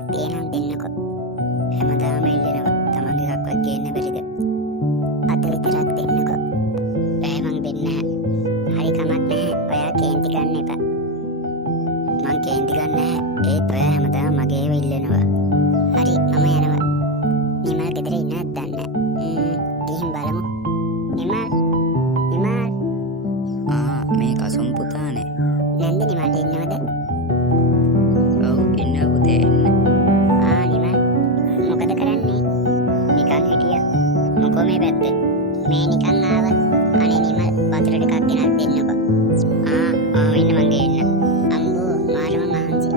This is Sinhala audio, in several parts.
පෑනක් තියෙනම් දෙන්නකෝ. හැමදාම ඉල්ලනවා තමන්ගේ එකක්වත් ගේන්න බැරිද? අද විතරක් දෙන්නකෝ. බෑ මං දෙන්නේ නැහැ. හරි කමක් නැහැ. ඔයා කේන්ති ගන්න එපා. මං කේන්ති ගන්න නැහැ. ඒත් ඔයා හැමදාම මගේ ඒවා ඉල්ලනවා. හරි මම යනවා. නිමල් ගෙදර ඉන්නවද දන්නේ නැහැ. ගිහින් බලමු. නිමල් මේ කසුම් පුතානේ. නැන්ද නිමල්ට ඉන්නවද? ඔව් ඉන්න පුතේ එන්න. නිමල් මොකද කරන්නේ? නිකන් හිටියා. මොකෝ මේ පැත්තේ? මේ නිකන් ආව. අනේ නිමල් වතුර ටිකක් ගෙනත් දෙන්නකෝ. ඉන්න මං ගේන්න. අම්බෝ මාරම මහන්සි.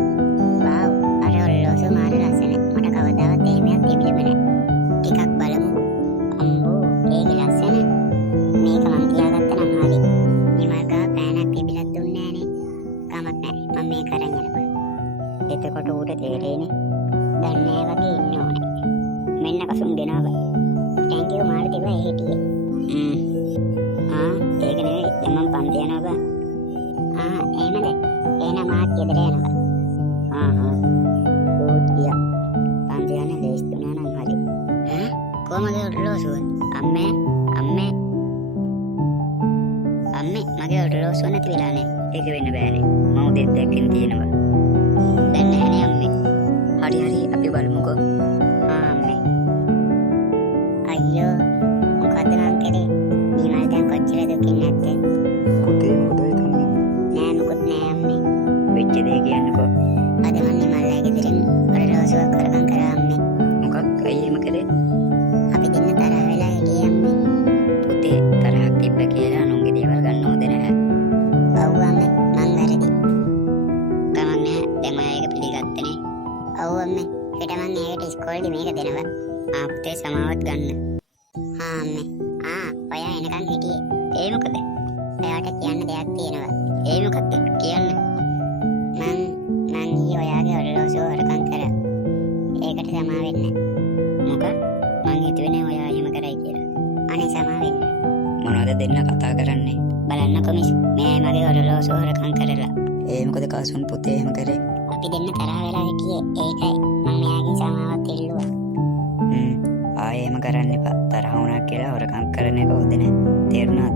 වව් අර ඔල්ලෝසු මාර ලස්සන. මට කවදාවත් එහෙමයක් තිබෙන්නේ නැහැ. ටිකක් බලමු. අම්බෝ ඒක ලස්සන. මේක මං තියාගත්තා නම් හරි. නිමල් ගා පෑනක් තිබිලත් දුන්නේ නැහනේ. කමක් නැහැ. මම මේක අරන් යනවා. එතකොට ඌට තේරෙන්නේ දැන් නෑ වගේ ඉන්න ඕනේ. මෙන්න කසුම් ගෙනාවා. thank you මාර තිබ්බා ඒ හිටියේ. ඒක නෙවෙයි දැන් මම පන්ති යනවා බා. එහෙමද? එහෙනම් මාත් ගෙදර යනවා. good ගියා. පන්ති යන්නේ ලේස් තුනා නම් හරි. කොහමද ඔරලෝසුව? අම්මේ මගේ ඔරලෝසුව නැති වෙලානේ. ඒක වෙන්න බෑනේ. මම උදේත් දැක්කෙන් තියෙනවා. දැන් නැහනේ අම්මේ. හරි අපි බලමුකෝ. අම්මේ. අයියෝ මොකද මං කරේ? නිමල් දැන් කොච්චර දුකින් නැත්තේ? පුතේ මොකද ඔය තනියම? නෑ මොකුත් නෑ අම්මේ. වෙච්ච දේ කියන්නකෝ. අද මං නිමල්ලා ගෙදරින් ඔරලෝසුවක් කරගම් කරා අම්මේ. මොකක් අයි එහෙම කරේ? අපි දෙන්න තරහ වෙලා හිටියේ අම්මේ. පුතේ තරහක් තිබ්බ කියලා නුන්ගේ දේවල් ගන්න ඕනේ නැහැ. ඔව් අම්මේ මං වැරදි. ගමන් නෑ දැන් ඔයා ඒක පිළිගත්තනේ. ඔව් අම්මේ හෙට මං ඒකට ඉස්කෝලේ මේක දෙනවා. පුතේ සමාවත් ගන්න. අම්මේ. ඔයා එනකන් හිටියේ. ඒ මොකද? ඔයාට කියන්න දෙයක් තියෙනවා. ඒ මොකක්ද? කියන්න. මං ඊ ඔයාගේ ඔරලෝසුව හොරකම් කරා. ඒකට සමා වෙන්න. මොකක්? මං හිතුවේ ඔයා එහෙම කරයි කියලා. අනේ සමා වෙන්න. මොනවද දෙන්න කතා කරන්නේ? බලන්නකෝ මිස් මෙයා මගේ ඔරලෝසුව හොරකම් කරලා. ඒ මොකද කසුන් පුතේ එහෙම කරේ? අපි දෙන්න තරහ වෙලා හිටියේ. ඒකයි මම මෙයාගෙන් සමාවක් ඉල්ලුවා. ආයේ එහෙම කරන්න එපා. තරහ වුණා කියලා හොරකම් කරන එක හොඳ නෑ. තේරුණාද?